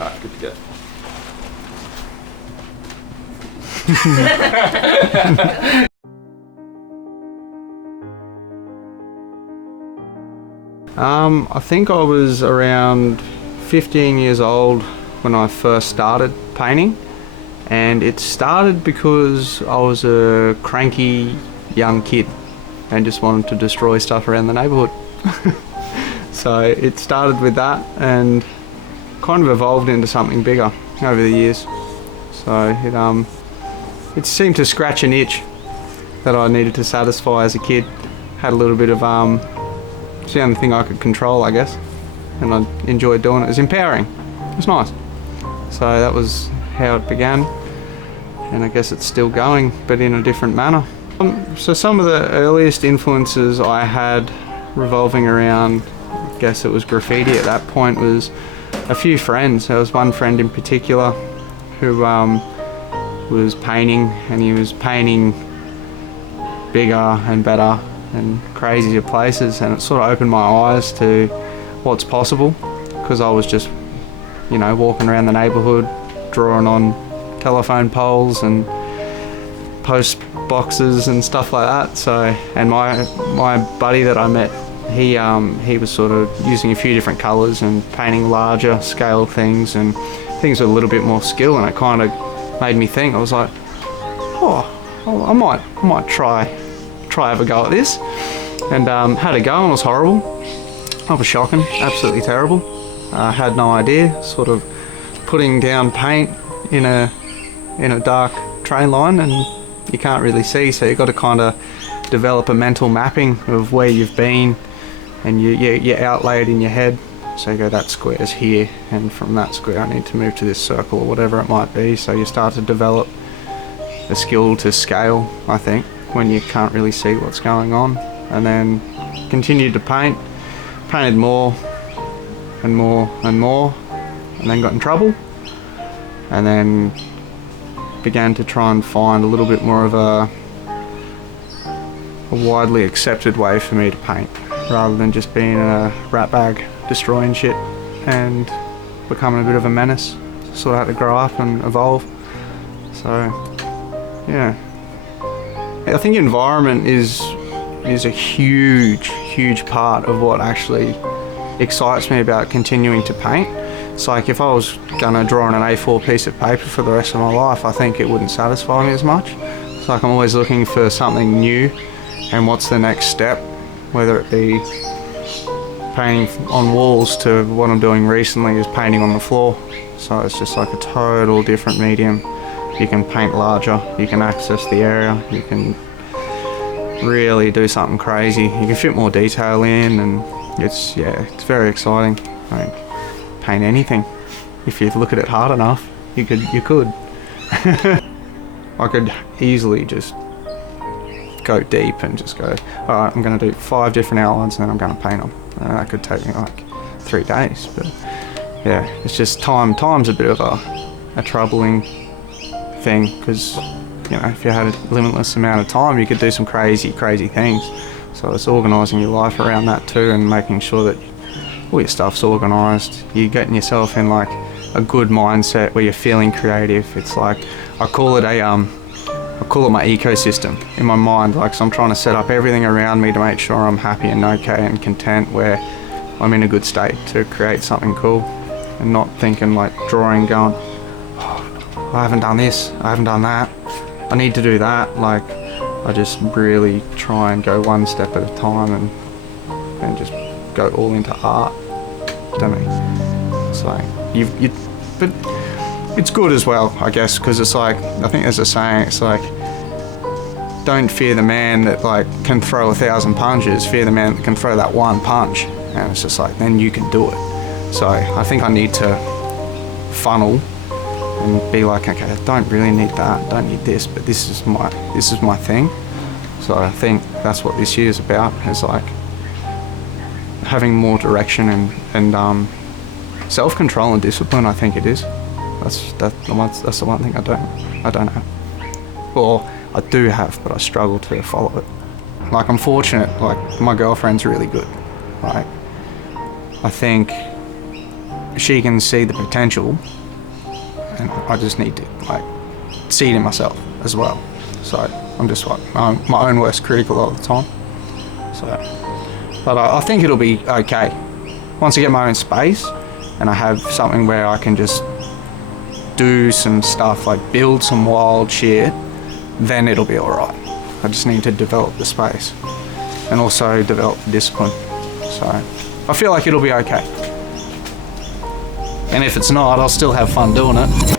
Alright, good to go. I think I was around 15 years old when I first started painting, and it started because I was a cranky young kid and just wanted to destroy stuff around the neighbourhood. So it started with that and kind of evolved into something bigger over the years. So it seemed to scratch an itch that I needed to satisfy as a kid. Had a little bit of it's the only thing I could control, I guess, and I enjoyed doing it. It was empowering. It was nice. So that was how it began, and I guess it's still going, but in a different manner. So some of the earliest influences I had revolving around, I guess it was graffiti at that point, was a few friends. There was one friend in particular who was painting, and he was painting bigger and better and crazier places, and it sort of opened my eyes to what's possible, because I was just, you know, walking around the neighbourhood drawing on telephone poles and post boxes and stuff like that. So, and my buddy that I met, he was sort of using a few different colours and painting larger scale things and things with a little bit more skill, and it kind of made me think. I was like, oh, I might try have a go at this, and had a go, and it was horrible. It was shocking, absolutely terrible. I had no idea, sort of putting down paint in a dark train line, and you can't really see, so you've got to kind of develop a mental mapping of where you've been, and you outlay it in your head. So you go, that square's here, and from that square I need to move to this circle, or whatever it might be. So you start to develop a skill to scale, I think, when you can't really see what's going on. And then continued to painted more and more and more, and then got in trouble, and then began to try and find a little bit more of a widely accepted way for me to paint, rather than just being a rat bag destroying shit and becoming a bit of a menace. Sort of had to grow up and evolve. So yeah, I think environment is a huge part of what actually excites me about continuing to paint. It's like, if I was gonna draw on an A4 piece of paper for the rest of my life, I think it wouldn't satisfy me as much. It's like I'm always looking for something new, and what's the next step, whether it be painting on walls to what I'm doing recently is painting on the floor. So it's just like a total different medium. You can paint larger, you can access the area, you can really do something crazy. You can fit more detail in, and it's very exciting. I mean, paint anything. If you look at it hard enough, you could. I could easily just go deep and just go, alright, I'm going to do 5 different outlines and then I'm going to paint them. That could take me like 3 days, but yeah, it's just time's a bit of a troubling thing, because, you know, if you had a limitless amount of time, you could do some crazy things. So it's organising your life around that too, and making sure that all your stuff's organised. You're getting yourself in like a good mindset where you're feeling creative. It's like, I call it my ecosystem in my mind. Like, so I'm trying to set up everything around me to make sure I'm happy and okay and content, where I'm in a good state to create something cool, and not thinking like drawing, going, oh, I haven't done this, I haven't done that, I need to do that. Like, I just really try and go one step at a time and just go all into art. To me, it's like but it's good as well, I guess, because it's like, I think there's a saying, it's like, don't fear the man that like can throw 1,000 punches, fear the man that can throw that one punch. And it's just like, then you can do it. So I think I need to funnel and be like, okay, I don't really need that, don't need this, but this is my thing. So I think that's what this year's about, is like having more direction and self-control and discipline. I think it is. That's the one thing I don't have. Or I do have, but I struggle to follow it. Like, I'm fortunate, like my girlfriend's really good. Like, I think she can see the potential, and I just need to like see it in myself as well. So I'm just like my own worst critic a lot of the time. So, but I think it'll be okay once I get my own space and I have something where I can just do some stuff, like build some wild shit. Then it'll be all right. I just need to develop the space and also develop the discipline. So I feel like it'll be okay. And if it's not, I'll still have fun doing it.